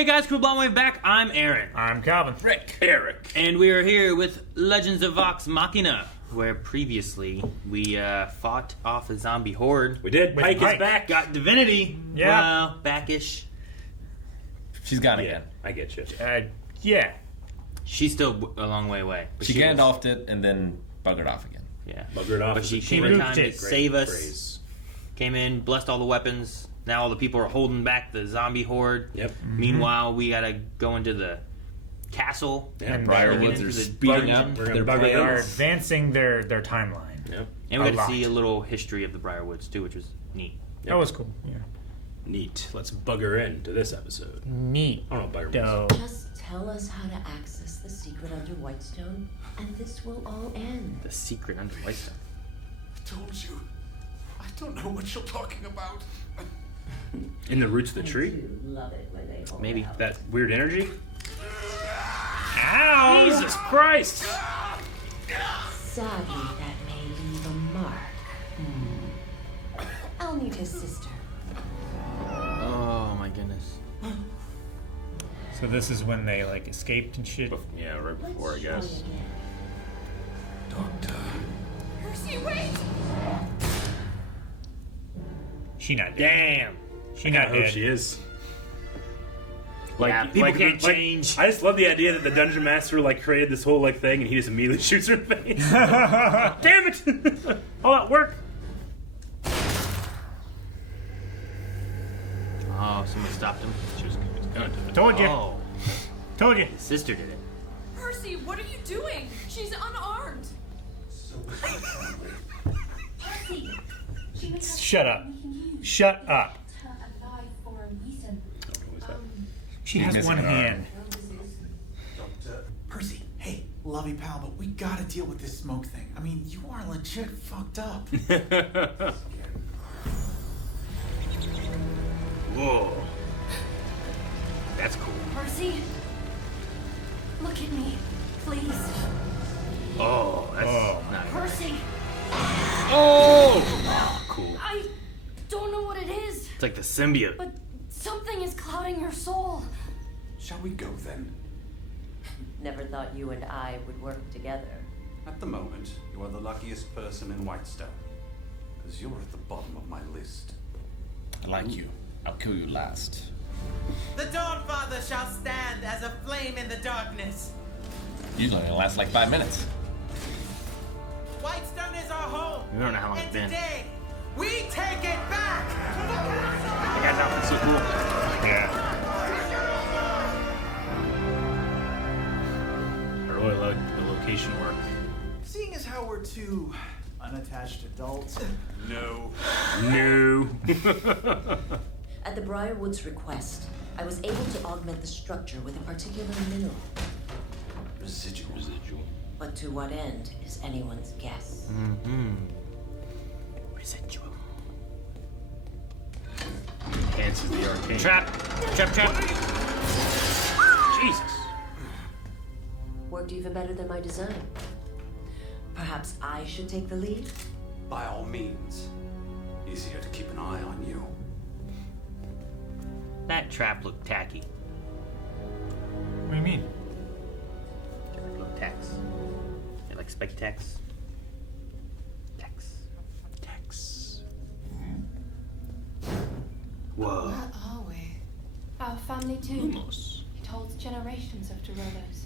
Hey guys, Crew Blonde Wave back. I'm Aaron. I'm Calvin. Rick. Eric. And we are here with Legends of Vox Machina, where previously we fought off a zombie horde. We did. With Pike is Mike. back. Got Divinity. Yeah. Well, backish. She's gone Yeah, again. I get you. Yeah. She's still a long way away. But She was- Gandalfed it and then buggered off again. Yeah. Buggered off. But she is a came great- in time to great save us. phrase. Came in, blessed all the weapons. Now all the people are holding back the zombie horde. Yep. Meanwhile, we gotta go into the castle. Yeah, And Briarwoods into are the speeding up. dungeon. We're Their gonna bugger They are plans. advancing their timeline. Yep. And we A got to lot. see a little history of the Briarwoods too, which was neat. That was cool. Yeah. Neat. Let's bugger into this episode. Neat. I don't know, bugger. Doe. Just tell us how to access the secret under Whitestone, and this will all end. The secret under Whitestone. I told you. I don't know what you're talking about. In the roots of the I tree? do love it when they hold Maybe. out. That weird energy? Ow! Jesus Christ! Sadly, that may leave a mark. I'll need his sister. Oh my goodness. So this is when they like escaped and shit. Yeah, right Let's before, I try guess. again. Doctor. Percy, wait! She not dead. Damn! She I not hope dead. she is. Yeah, people can't change. I just love the idea that the dungeon master created this whole thing, and he just immediately shoots her in the face. Damn it! All that work. Oh, someone stopped him. She was gonna do it. Told you. Oh, Told you. his sister did it. Percy, what are you doing? She's unarmed. Percy, she may have Shut up. something we can use. Shut up. Her alive for a reason. She has missing one an arm. hand. Doctor. Percy, hey, lovey pal, but we gotta deal with this smoke thing. I mean, you are legit fucked up. Whoa. That's cool. Percy, look at me, please. Oh, that's Oh. not Percy, Oh, cool. I don't know what it is, It's like the symbiote. but something is clouding your soul. Shall we go then? Never thought you and I would work together. At the moment, you are the luckiest person in Whitestone. Because you're at the bottom of my list. I like you. I'll kill you last. The Dawnfather shall stand as a flame in the darkness. Usually it lasts like 5 minutes. Whitestone is our home. We don't know how long And it's been. today, we take it back. The guy's outfit's so cool. Yeah. I really like the location work. Seeing as how we're two unattached adults. No. No. At the Briarwood's request, I was able to augment the structure with a particular mineral. Residual. But to what end is anyone's guess. Residual. Enhances the arcane. Trap. Trap. Jesus. Worked even better than my design. Perhaps I should take the lead? By all means. Easier to keep an eye on you. That trap looked tacky. What do you mean? Got like little tacks. Yeah, like spike tacks. Tacks. Whoa. Where are we? Our family tomb. Lumos. It holds generations of Derolos.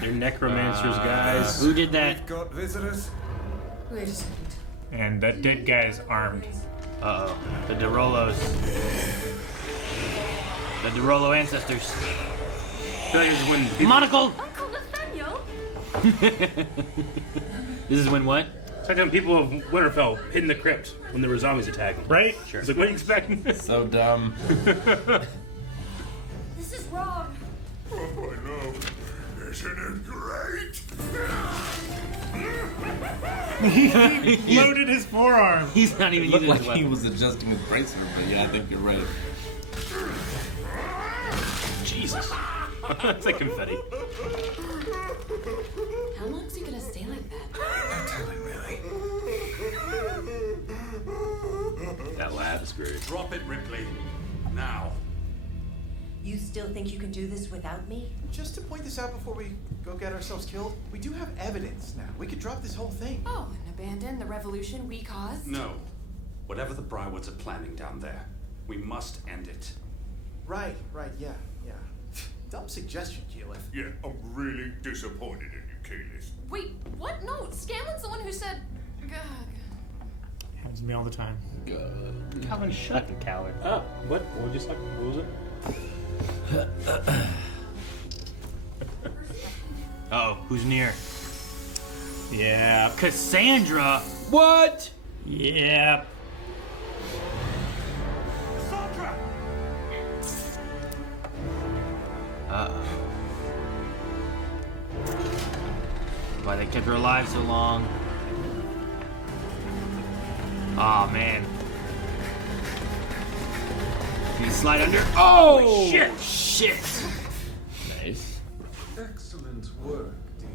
They're necromancers, guys. Who did that? Got visitors? Wait a second. And that dead guy's armed. Uh-oh. The Derolos. The Derolo ancestors. I feel like this is when people, Monocle! Uncle Nathaniel? This is when what? it's like when people of Winterfell hid in the crypt when there were zombies attacking. Right? Sure. It's like, what do you expect? So dumb. This is wrong. Oh, I know. Isn't it great? He loaded his forearm. He's not even It looked using like his he weapon. was adjusting his bracer, but yeah, I think you're right. Jesus. It's like confetti. How long is he gonna stay like that? No telling, really. That laugh is great. Drop it, Ripley. Now still think you can do this without me? Just to point this out before we go get ourselves killed, we do have evidence now. We could drop this whole thing. Oh, and abandon the revolution we caused? No. Whatever the Brierwoods are planning down there, we must end it. Right, yeah. Dumb suggestion, Keyleth. Yeah, I'm really disappointed in you, Keyleth. Wait, what? No, Scanlan's the one who said... Happens to me all the time. Calvin, shut the coward. Oh, what? What would you say? What was it? Oh, who's near? Yeah. Cassandra. What? Yeah. Cassandra! Uh-oh. Why they kept her alive so long? Aw, man. Can you slide under? Oh, shit! Shit! Nice. Excellent work, dear.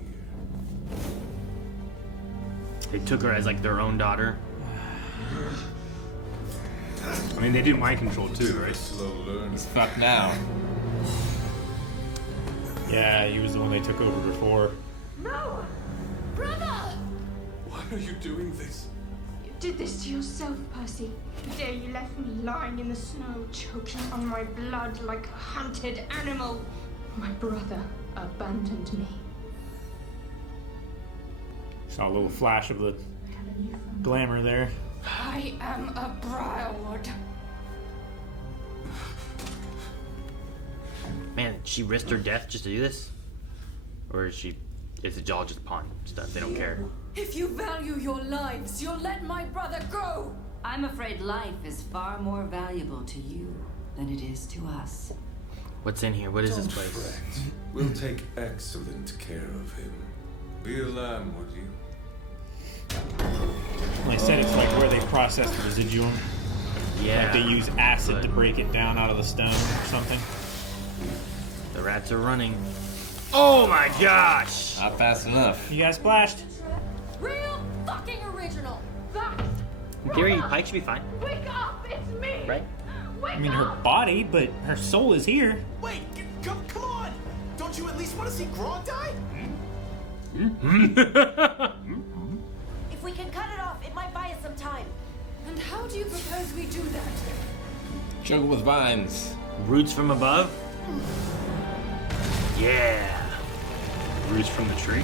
They took her as like their own daughter. I mean, they do mind control too, right? Slow learner. He's fucked now. Yeah, he was the one they took over before. No! Brother! Why are you doing this? You did this to yourself, Percy. The day you left me lying in the snow, choking on my blood like a hunted animal. My brother abandoned me. Saw a little flash of the glamour there. I am a Briarwood. Man, she risked her death just to do this? Or is it all just pawn stuff? They don't care. If you value your lives, you'll let my brother go! I'm afraid life is far more valuable to you than it is to us. What's in here? What is Don't this place? fret. We'll take excellent care of him. Be a lamb, would you? They said it's like where they process the residuum. Yeah. Like they use acid to break it down out of the stone or something. The rats are running. Oh my gosh! Not fast enough. You guys splashed? Real fucking original! In theory, Pike should be fine, Wake up! It's me! right? Wake I mean, her body, but her soul is here. Wait, come on! Don't you at least want to see Grog die? If we can cut it off, it might buy us some time. And how do you propose we do that? Choke with vines. Roots from above? Yeah. Roots from the tree.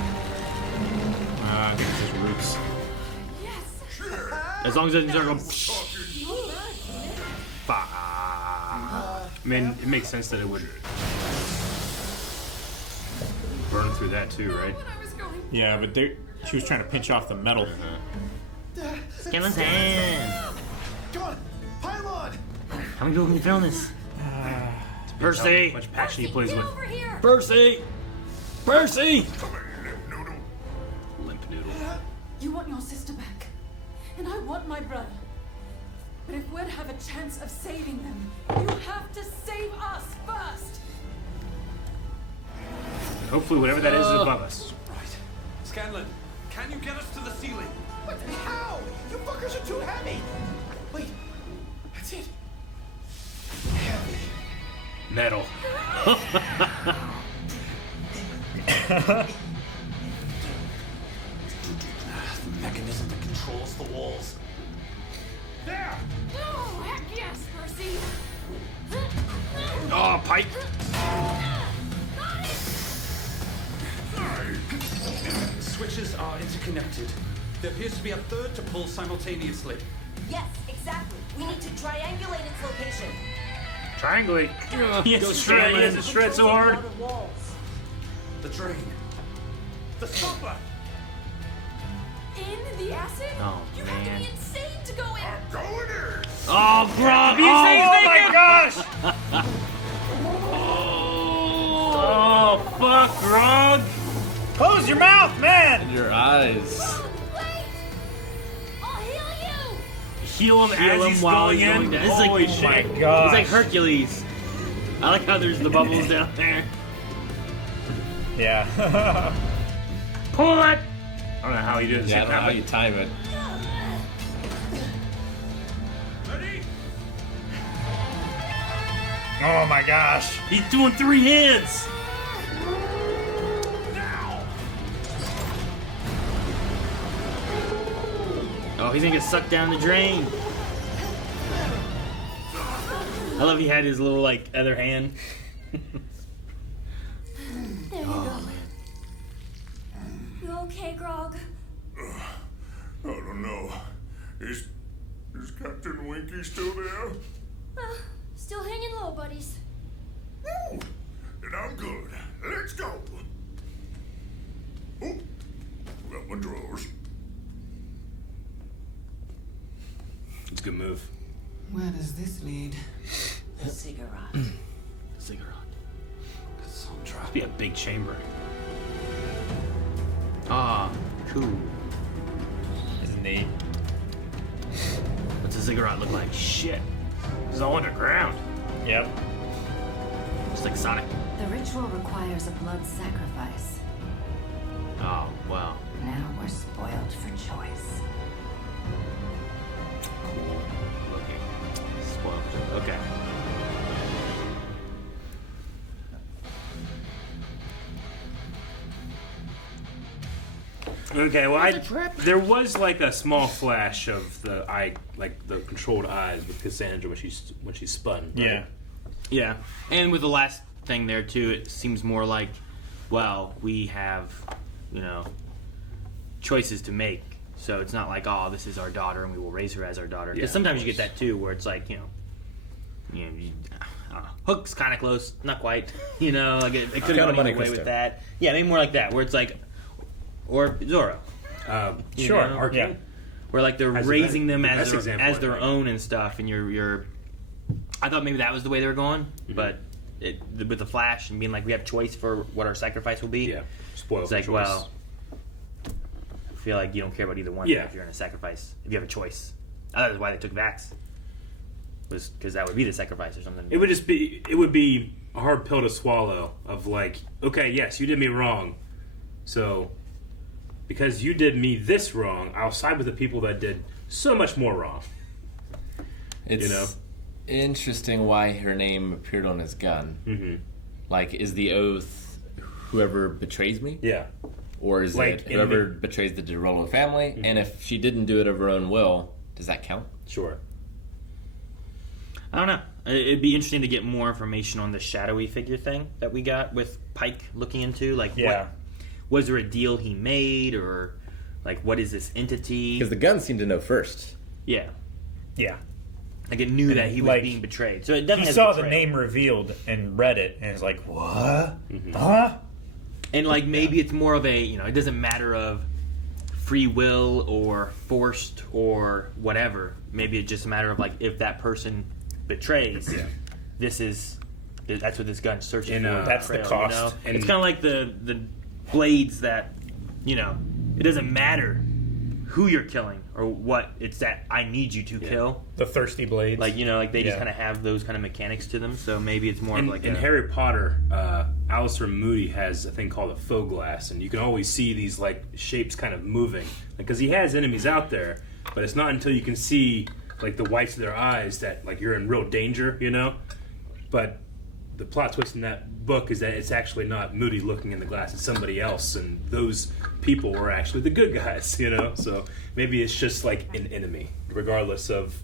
I think it's just roots. As long as it doesn't start going. I mean, it makes sense that it would burn through that too, right? Yeah, but she was trying to pinch off the metal. Scanlan's hand. Come on, pile on! How many people can film this? Percy! How much passion he plays with. Percy! Percy! Come here, limp noodle. Limp noodle. You want your sister back, and I want my brother. But if we're to have a chance of saving them, you have to save us first! And hopefully whatever that is above us. Right. Scanlan, can you get us to the ceiling? What? How? You fuckers are too heavy! Wait, that's it. Heavy. Metal. The mechanism that controls the walls. There! Oh, heck yes, Percy! Oh, Pike! Switches are interconnected. There appears to be a third to pull simultaneously. Yes, exactly. We need to triangulate its location. Triangulate. Yes, Go shred. Yes, it's shred so hard. Outer walls. The drain. The stopper. In the acid? Oh, You man. have to be insane to go in! Go in here! Oh, Grog! Oh my gosh! Oh, fuck, Grog! Close your mouth, man! Your eyes. Wait! I'll heal you! Heal him as he's while going he's going in. down. It's Holy like, shit. my He's gosh. like Hercules. I like how there's the bubbles down there. Yeah. Pull it! I don't know how you do this. Yeah, I don't know how you time it. Ready? Oh my gosh. He's doing 3 hands! Oh, he's gonna get sucked down the drain. I love he had his little, like, other hand. There you go. You okay, Grog? I don't know. Is Captain Winky still there? Still hanging low, buddies. Woo! Then I'm good. Let's go. Oh, got my drawers. It's a good move. Where does this lead? The cigarette. Cigarette. Cassandra. Must be a big chamber. Ah, cool. Isn't neat? What's a ziggurat look like? Shit. It's all underground. Yep. Just like Sonic. The ritual requires a blood sacrifice. Oh, well. Now we're spoiled for choice. Cool looking. Spoiled. Okay. Okay, well, there was like a small flash of the controlled eyes with Cassandra when she spun. Right? Yeah. Yeah. And with the last thing there, too, it seems more like, well, we have, choices to make. So it's not like, oh, this is our daughter and we will raise her as our daughter. Because sometimes you get that, too, where it's like, I don't know. Hook's kind of close, not quite. Like it could have gone away with that. Yeah, maybe more like that, where it's like, or Zorro. Sure. Yeah. Where like they're raising them as their right? own and stuff, and you're. I thought maybe that was the way they were going, but with the Flash and being like we have choice for what our sacrifice will be. Yeah, spoiled. It's like, well, I feel like you don't care about either one. Yeah. If you're in a sacrifice, if you have a choice, I thought that's why they took Vax. Was because that would be the sacrifice or something. It would be a hard pill to swallow. Of like, okay, yes, you did me wrong, so. Because you did me this wrong, I'll side with the people that did so much more wrong. It's interesting why her name appeared on his gun. Mm-hmm. Like, is the oath whoever betrays me? Yeah. Or is like it whoever betrays the DeRollo family? Mm-hmm. And if she didn't do it of her own will, does that count? Sure. I don't know. It'd be interesting to get more information on the shadowy figure thing that we got with Pike looking into. Like, what was there a deal he made, or like what is this entity? Because the gun seemed to know first. Yeah. Yeah. Like it knew that he was being betrayed. So it definitely he saw the name revealed and read it, and it's like, what? Mm-hmm. Huh? And like maybe it's more of a it doesn't matter of free will or forced or whatever. Maybe it's just a matter of like if that person betrays, that's what this gun's searching for. That's the cost. And it's kind of like the blades that it doesn't matter who you're killing or what, it's that I need you to kill. The thirsty blades. Like they just kind of have those kind of mechanics to them. So maybe it's more like in Harry Potter, Alistair Moody has a thing called a faux glass, and you can always see these like shapes kind of moving because he has enemies out there, but it's not until you can see like the whites of their eyes that like you're in real danger, But the plot twist in that book is that it's actually not Moody looking in the glass; it's somebody else, and those people were actually the good guys, So maybe it's just like an enemy, regardless of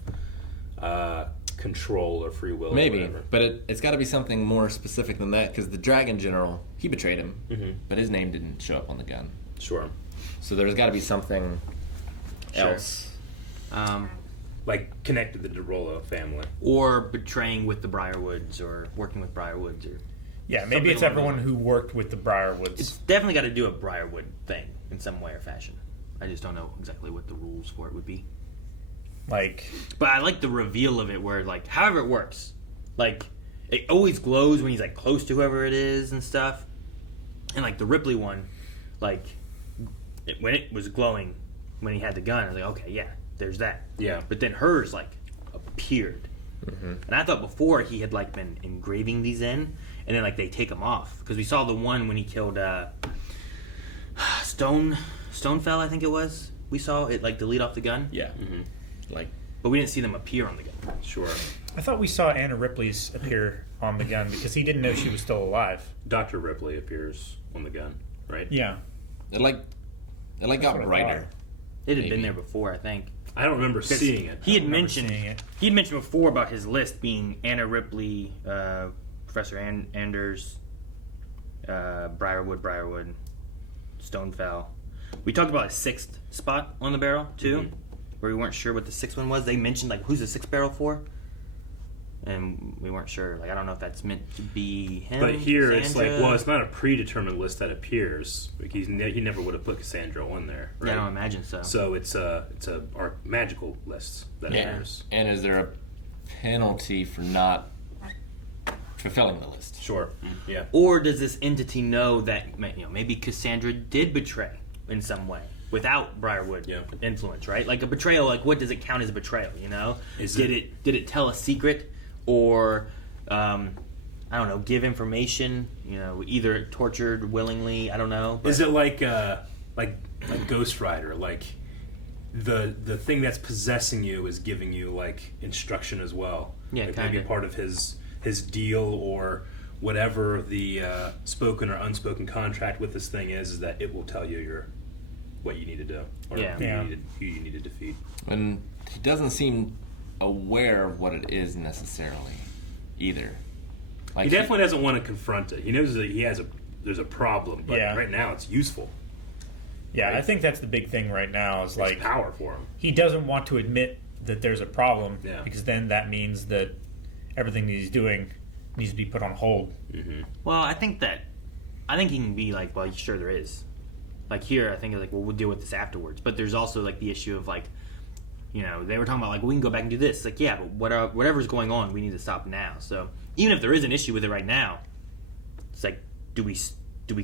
control or free will. Maybe, or whatever. but it's got to be something more specific than that because the Dragon General, he betrayed him, but his name didn't show up on the gun. Sure. So there's got to be something else. Like connected to the DeRollo family. Or betraying with the Briarwoods or working with Briarwoods or maybe it's everyone who worked with the Briarwoods. It's definitely got to do a Briarwood thing in some way or fashion. I just don't know exactly what the rules for it would be. But I like the reveal of it where like however it works. Like it always glows when he's like close to whoever it is and stuff. And like the Ripley one, like when it was glowing when he had the gun, I was like, okay, yeah. There's that. Yeah. But then hers, like, appeared. Mm-hmm. And I thought before he had, like, been engraving these in, and then, like, they take them off. Because we saw the one when he killed Stonefell, I think it was. We saw it, like, delete off the gun. Yeah. Mm-hmm. But we didn't see them appear on the gun. Sure. I thought we saw Anna Ripley's appear on the gun because he didn't know she was still alive. Dr. Ripley appears on the gun, right? Yeah. It got brighter. It had been there before, I think. I don't remember seeing it. He had mentioned before about his list being Anna Ripley, Professor Anders, Briarwood, Stonefell. We talked about a sixth spot on the barrel too, where we weren't sure what the sixth one was. They mentioned like who's the sixth barrel for, and we weren't sure. Like I don't know if that's meant to be him. But here Cassandra. it's like, well, it's not a predetermined list that appears. Like he never would have put Cassandra on there. Right? Yeah, I don't imagine so. So it's a magical list that appears. And is there a penalty for not fulfilling the list? Sure. Yeah. Or does this entity know that maybe Cassandra did betray in some way without Briarwood influence, right? Like a betrayal. Like what does it count as a betrayal? Did it tell a secret or I don't know, give information? Either tortured willingly. I don't know. Is it like Ghost Rider? Like the thing that's possessing you is giving you like instruction as well. Yeah, like kind maybe of. part of his deal or whatever the spoken or unspoken contract with this thing is that it will tell you what you need to do or who you need to defeat. And he doesn't seem aware of what it is necessarily either. He definitely doesn't want to confront it. He knows that there's a problem, but right now it's useful. Yeah, right? I think that's the big thing right now is it's power for him. He doesn't want to admit that there's a problem because then that means that everything that he's doing needs to be put on hold. Mm-hmm. Well, I think he can be like, well, sure there is. Like here, I think like, well, we'll deal with this afterwards. But there's also like the issue of like, they were talking about like, we can go back and do this. It's like, yeah, but whatever's going on, we need to stop now. So even if there is an issue with it right now, it's like, do we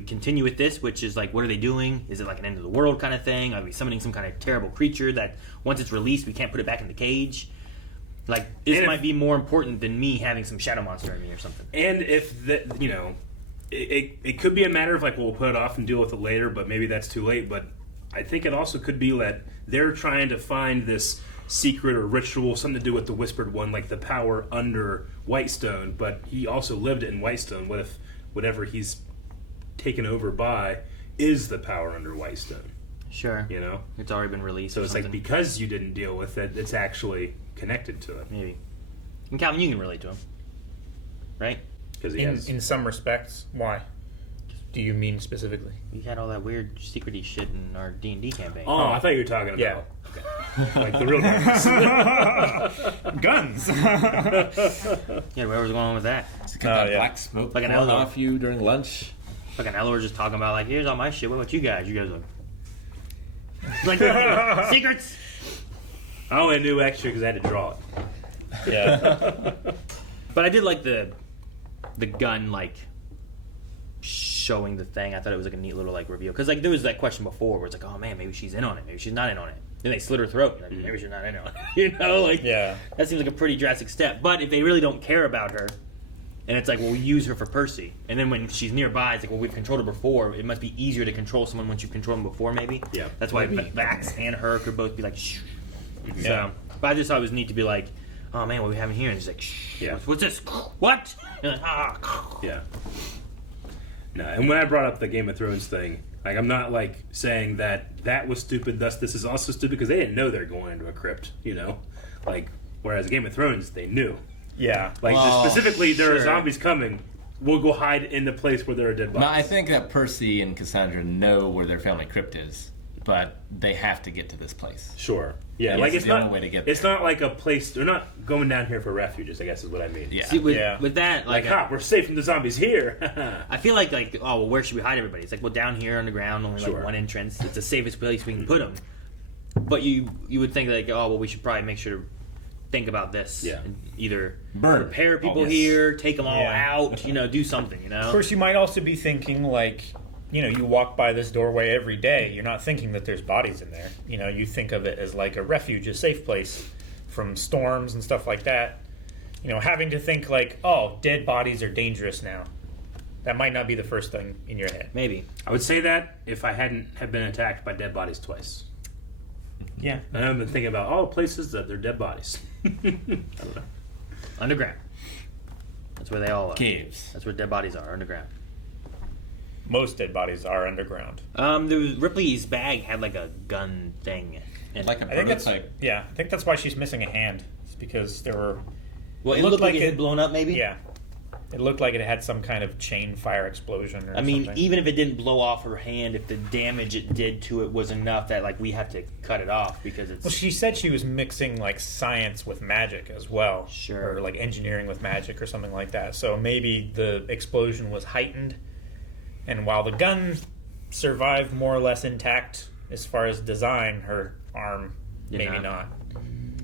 continue with this? Which is like, what are they doing? Is it like an end of the world kind of thing? Are we summoning some kind of terrible creature that once it's released, we can't put it back in the cage? Like, this might be more important than me having some shadow monster in me or something. And if it could be a matter of like, well, we'll put it off and deal with it later, but maybe that's too late. But I think it also could be that they're trying to find this secret or ritual, something to do with the Whispered One, like the power under Whitestone. But he also lived in Whitestone. What if whatever he's taken over by is the power under Whitestone? Sure. It's already been released. So it's like because you didn't deal with it, it's actually connected to it. Maybe. And Calvin, you can relate to him, right? Because in some respects, why? Do you mean specifically? We had all that weird secrety shit in our D&D campaign. Oh, I thought you were talking about like the real guns. Yeah, whatever's going on with that. Black smoke like an pouring off you during lunch. Like an Elor just talking about like, here's all my shit. What about you guys? You guys like secrets. I only knew extra because I had to draw it. Yeah. But I did like the gun like showing the thing. I thought it was like a neat little like reveal because like there was that question before where it's like, oh man, maybe she's in on it, maybe she's not in on it. Then they slit her throat. Like, maybe she's not in on it. That seems like a pretty drastic step. But if they really don't care about her, and it's like, well, we use her for Percy, and then when she's nearby, it's like, well, we've controlled her before. It must be easier to control someone once you've controlled them before, maybe. Yeah. That's why Vax and her could both be like, shh. So, but I just thought it was neat to be like, oh man, what are we having here? And it's like, shh. Yeah. What's this? What? Yeah. No, and when I brought up the Game of Thrones thing, like I'm not like saying that was stupid, thus this is also stupid, because they didn't know they're going into a crypt, Like, whereas Game of Thrones, they knew. Yeah. Like, specifically, there are zombies coming. We'll go hide in the place where there are dead bodies. No, I think that Percy and Cassandra know where their family crypt is, but they have to get to this place. Sure. Yeah, and like it's it's the not only way to get there. It's not like a place. They're not going down here for refuges, I guess is what I mean. Yeah. See, with that, like, we're safe from the zombies here. I feel like, oh, well, where should we hide everybody? It's like, well, down here underground, only like one entrance. It's the safest place we can put them. But you would think like, oh, well, we should probably make sure to think about this. Yeah. And either prepare people here, take them all out, do something, Of course, you might also be thinking like, you walk by this doorway every day. You're not thinking that there's bodies in there. You think of it as like a refuge, a safe place from storms and stuff like that. Having to think like, oh, dead bodies are dangerous now. That might not be the first thing in your head. Maybe. I would say that if I hadn't have been attacked by dead bodies twice. Yeah. And I've been thinking about all places that they're dead bodies. I don't know. Underground. That's where they all are. Caves. That's where dead bodies are, underground. Most dead bodies are underground. Ripley's bag had like a gun thing. Like a I think that's, prototype. yeah, I think that's why she's missing a hand. It's because there were... Well, it looked like it had blown up, maybe? Yeah. It looked like it had some kind of chain fire explosion or something. Even if it didn't blow off her hand, if the damage it did to it was enough that like we have to cut it off because it's... Well, she said she was mixing like science with magic as well. Sure. Or like engineering with magic or something like that. So maybe the explosion was heightened. And while the gun survived more or less intact as far as design, her arm maybe not.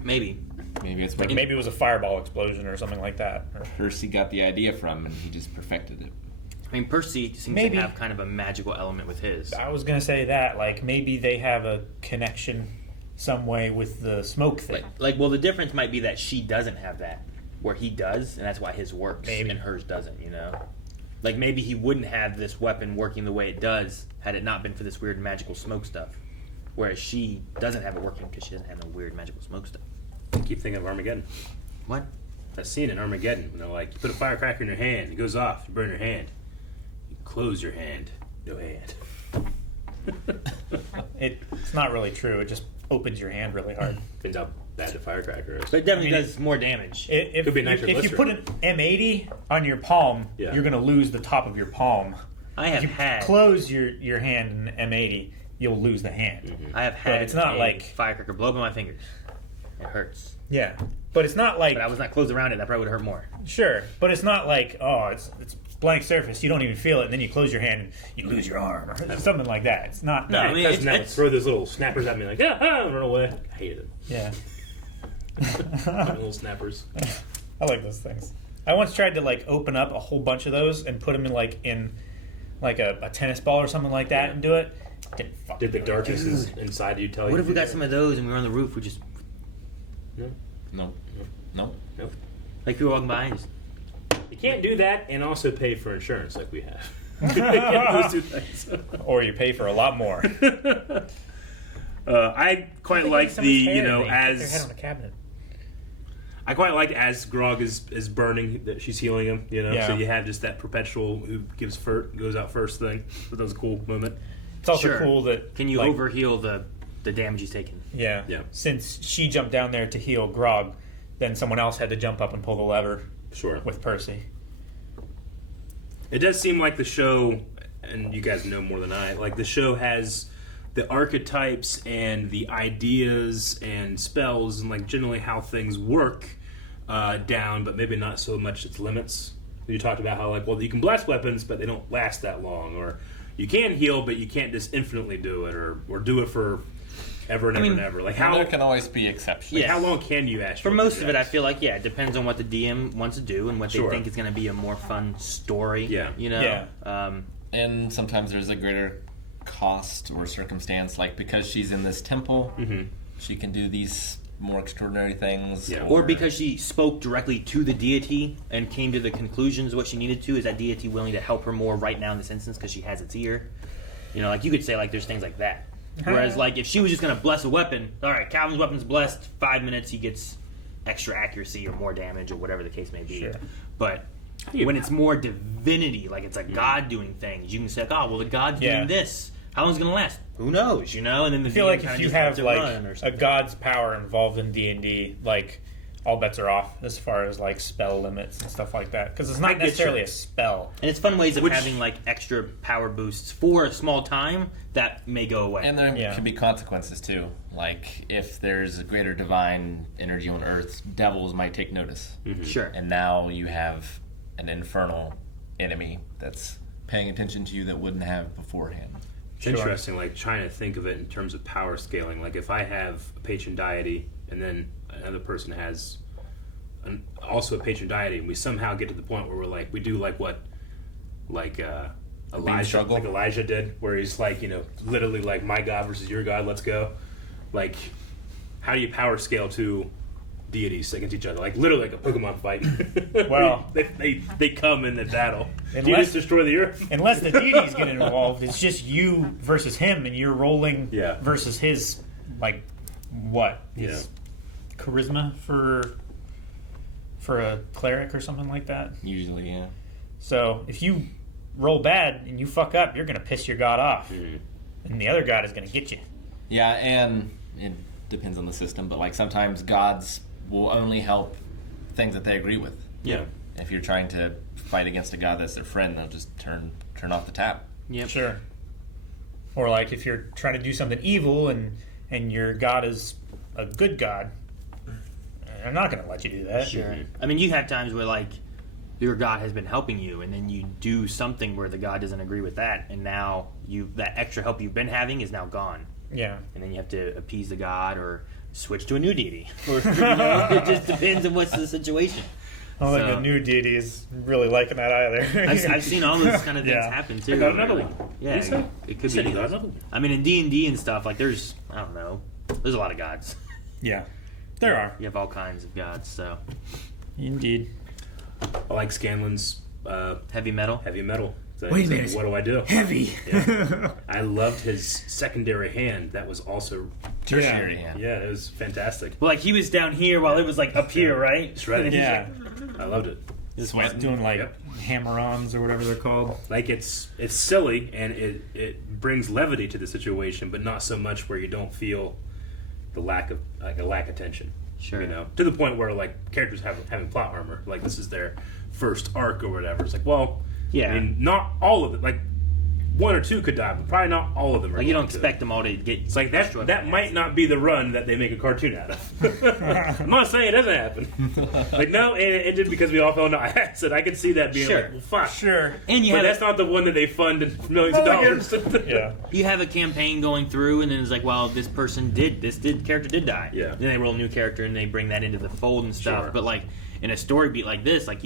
Maybe. Maybe it's Like maybe it was a fireball explosion or something like that. Percy got the idea from, and he just perfected it. I mean, Percy seems to have kind of a magical element with his. I was going to say that. Like, maybe they have a connection some way with the smoke thing. Well, the difference might be that she doesn't have that, where he does, and that's why his works, and hers doesn't, you know? Like, maybe he wouldn't have this weapon working the way it does had it not been for this weird magical smoke stuff. Whereas she doesn't have it working because she doesn't have no weird magical smoke stuff. I keep thinking of Armageddon. What? That scene in Armageddon when they're like, you put a firecracker in your hand, it goes off, you burn your hand. You close your hand, no hand. It's not really true. It just opens your hand really hard. Depends how bad the firecracker is. But it definitely does more damage. Could be If you put an M80 on your palm, you're going to lose the top of your palm. I have if you had... close your hand in M80, you'll lose the hand. I have had it's not like firecracker blow up on my fingers. It hurts. Yeah, but it's not like... But I was not close around it. That probably would hurt more. Sure, but it's not like, oh, it's blank surface. You don't even feel it, and then you close your hand and you lose your arm or something like that. It's not... No, I mean, it's throw those little snappers at me like, and run away. I hated it. Yeah. Little snappers. I like those things. I once tried to like open up a whole bunch of those and put them in a tennis ball or something like that and do it. Did the darkness inside you tell you? What if we got some of those and we were on the roof? We just... No. Like we were walking by and just... You can't do that and also pay for insurance like we have. Those two things. Or you pay for a lot more. I quite like the, Put their head as... on a cabinet. I quite like as Grog is burning that she's healing him, you know. Yeah. So you have just that perpetual who goes out first thing. So that was a cool moment. It's also cool that can you overheal the damage he's taken? Yeah. Since she jumped down there to heal Grog, then someone else had to jump up and pull the lever. Sure. With Percy. It does seem like the show, and you guys know more than I, like the show has the archetypes and the ideas and spells and like generally how things work down, but maybe not so much its limits. You talked about how like, well, you can blast weapons, but they don't last that long, or you can heal, but you can't just infinitely do it, or do it for ever and ever and ever. Like how there can always be exceptions. Like how long can you For most of it, I feel like it depends on what the DM wants to do and what they think is going to be a more fun story. Yeah. You know. Yeah. And sometimes there's a greater cost or circumstance, like because she's in this temple, she can do these more extraordinary things. Yeah. Or because she spoke directly to the deity and came to the conclusions of what she needed to. Is that deity willing to help her more right now in this instance because she has its ear? You know, like you could say like there's things like that. Whereas like if she was just going to bless a weapon, all right, Calvin's weapon's blessed, 5 minutes he gets extra accuracy or more damage or whatever the case may be. Sure. But when it's more divinity, like it's a god doing things, you can say, oh, well the god's doing this. How long's it going to last? Who knows, you know? And then I feel like if you have like a god's power involved in D&D, like all bets are off as far as like spell limits and stuff like that, because it's not necessarily a spell. And it's fun ways of having like extra power boosts for a small time that may go away. And there can be consequences too. Like if there's a greater divine energy on Earth, devils might take notice. Sure. And now you have an infernal enemy that's paying attention to you that wouldn't have beforehand. It's interesting, like trying to think of it in terms of power scaling. Like if I have a patron deity and then another person has also a patron deity, and we somehow get to the point where we're like, we do like what, like Elijah did, where he's like, you know, literally like my God versus your God, let's go. Like, how do you power scale two deities against each other? Like literally like a Pokemon fight. Well, they come in the battle. Do you Unless- just destroy the earth? Unless the deities get involved, it's just you versus him, and you're rolling versus his, like, what? His charisma for for a cleric or something like that. Usually, yeah. So if you roll bad and you fuck up, you're going to piss your god off. And the other god is going to get you. Yeah, and it depends on the system, but like sometimes gods will only help things that they agree with. Yeah. If you're trying to fight against a god that's their friend, they'll just turn off the tap. Yep. Sure. Or like if you're trying to do something evil and your god is a good god, I'm not going to let you do that. Sure. I mean, you have times where like your god has been helping you, and then you do something where the god doesn't agree with that, and now that extra help you've been having is now gone. Yeah. And then you have to appease the god or switch to a new deity. Or, it just depends on what's the situation. I don't think the new deity is really liking that either. I've seen all those kind of things happen too. I got another one. Yeah, it could be. I mean, in D&D and stuff, like there's a lot of gods. Yeah, there are. You have all kinds of gods. So, indeed. I like Scanlan's heavy metal. So wait a minute. What do I do? Heavy. Yeah. I loved his secondary hand. That was also tertiary hand. Yeah, it was fantastic. Well, like he was down here while it was like up here, right? Shredded. Yeah. I loved it. Just doing like hammer-ons or whatever they're called. Like it's silly and it brings levity to the situation, but not so much where you don't feel the lack of tension. Sure. You know, to the point where like characters having plot armor, like this is their first arc or whatever. It's like, well, yeah. I mean, not all of it. Like one or two could die, but probably not all of them. Like you don't expect them all to get. It's like that might not be the run that they make a cartoon out of. I'm not saying it doesn't happen. Like no, it did because we all fell into acid. I can see that being like, well, fuck. Sure. And but that's not the one that they fund in millions of dollars. Yeah. You have a campaign going through, and then it's like, well, this character did die. Yeah. Then they roll a new character, and they bring that into the fold and stuff. Sure. But like in a story beat like this, like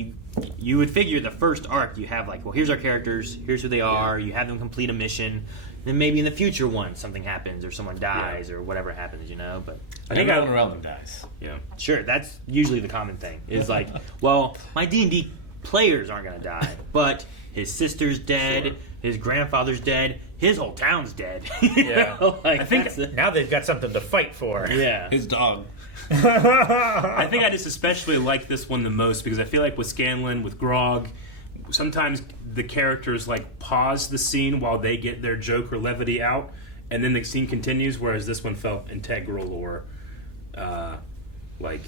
you would figure the first arc you have like, well, here's our characters, here's who they are. You have them complete a mission. Then maybe in the future one something happens or someone dies or whatever happens, you know. But I think everyone around them dies. Yeah. Sure, that's usually the common thing. Is like, well, my D&D players aren't going to die, but his sister's dead, his grandfather's dead, his whole town's dead. Yeah. Like, I think now they've got something to fight for. Yeah. His dog. I think I just especially like this one the most because I feel like with Scanlan, with Grog, sometimes the characters like pause the scene while they get their joke or levity out, and then the scene continues. Whereas this one felt integral or like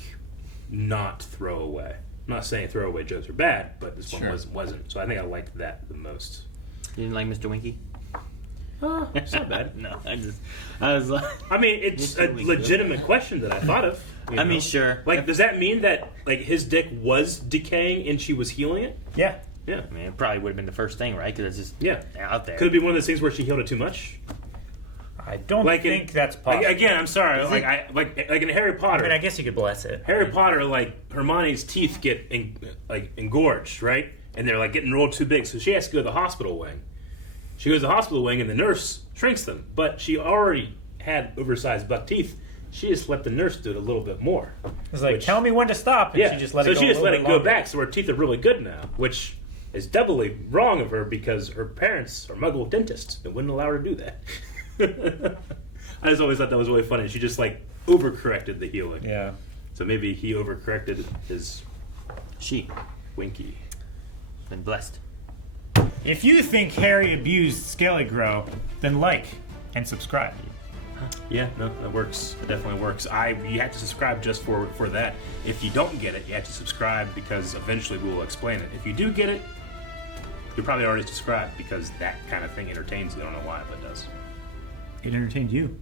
not throwaway. I'm not saying throwaway jokes are bad, but this one wasn't. So I think I liked that the most. You didn't like Mr. Winky? It's not bad. No, I was like, I mean, it's a legitimate question that I thought of. I mean, sure. Like, does that mean that like his dick was decaying and she was healing it? Yeah. Yeah. I mean, it probably would have been the first thing, right? Because it's just out there. Could it be one of those things where she healed it too much? I don't think that's possible. Again, I'm sorry. Like in Harry Potter. I mean, I guess you could bless it. Harry Potter, like Hermione's teeth get engorged, right? And they're like getting rolled too big, so she has to go to the hospital wing. She goes to the hospital wing, and the nurse shrinks them. But she already had oversized buck teeth. She just let the nurse do it a little bit more. It's like, tell me when to stop, and she just let it go. So she just let it go back, so her teeth are really good now, which is doubly wrong of her because her parents are Muggle dentists and wouldn't allow her to do that. I just always thought that was really funny. She just like overcorrected the healing. Yeah. So maybe he overcorrected his Winky. Been blessed. If you think Harry abused Skelligrow, then like and subscribe. Yeah, no, that works. It definitely works. You have to subscribe just for that. If you don't get it, you have to subscribe because eventually we will explain it. If you do get it, you're probably already subscribed because that kind of thing entertains you. I don't know why, but it does. It entertained you.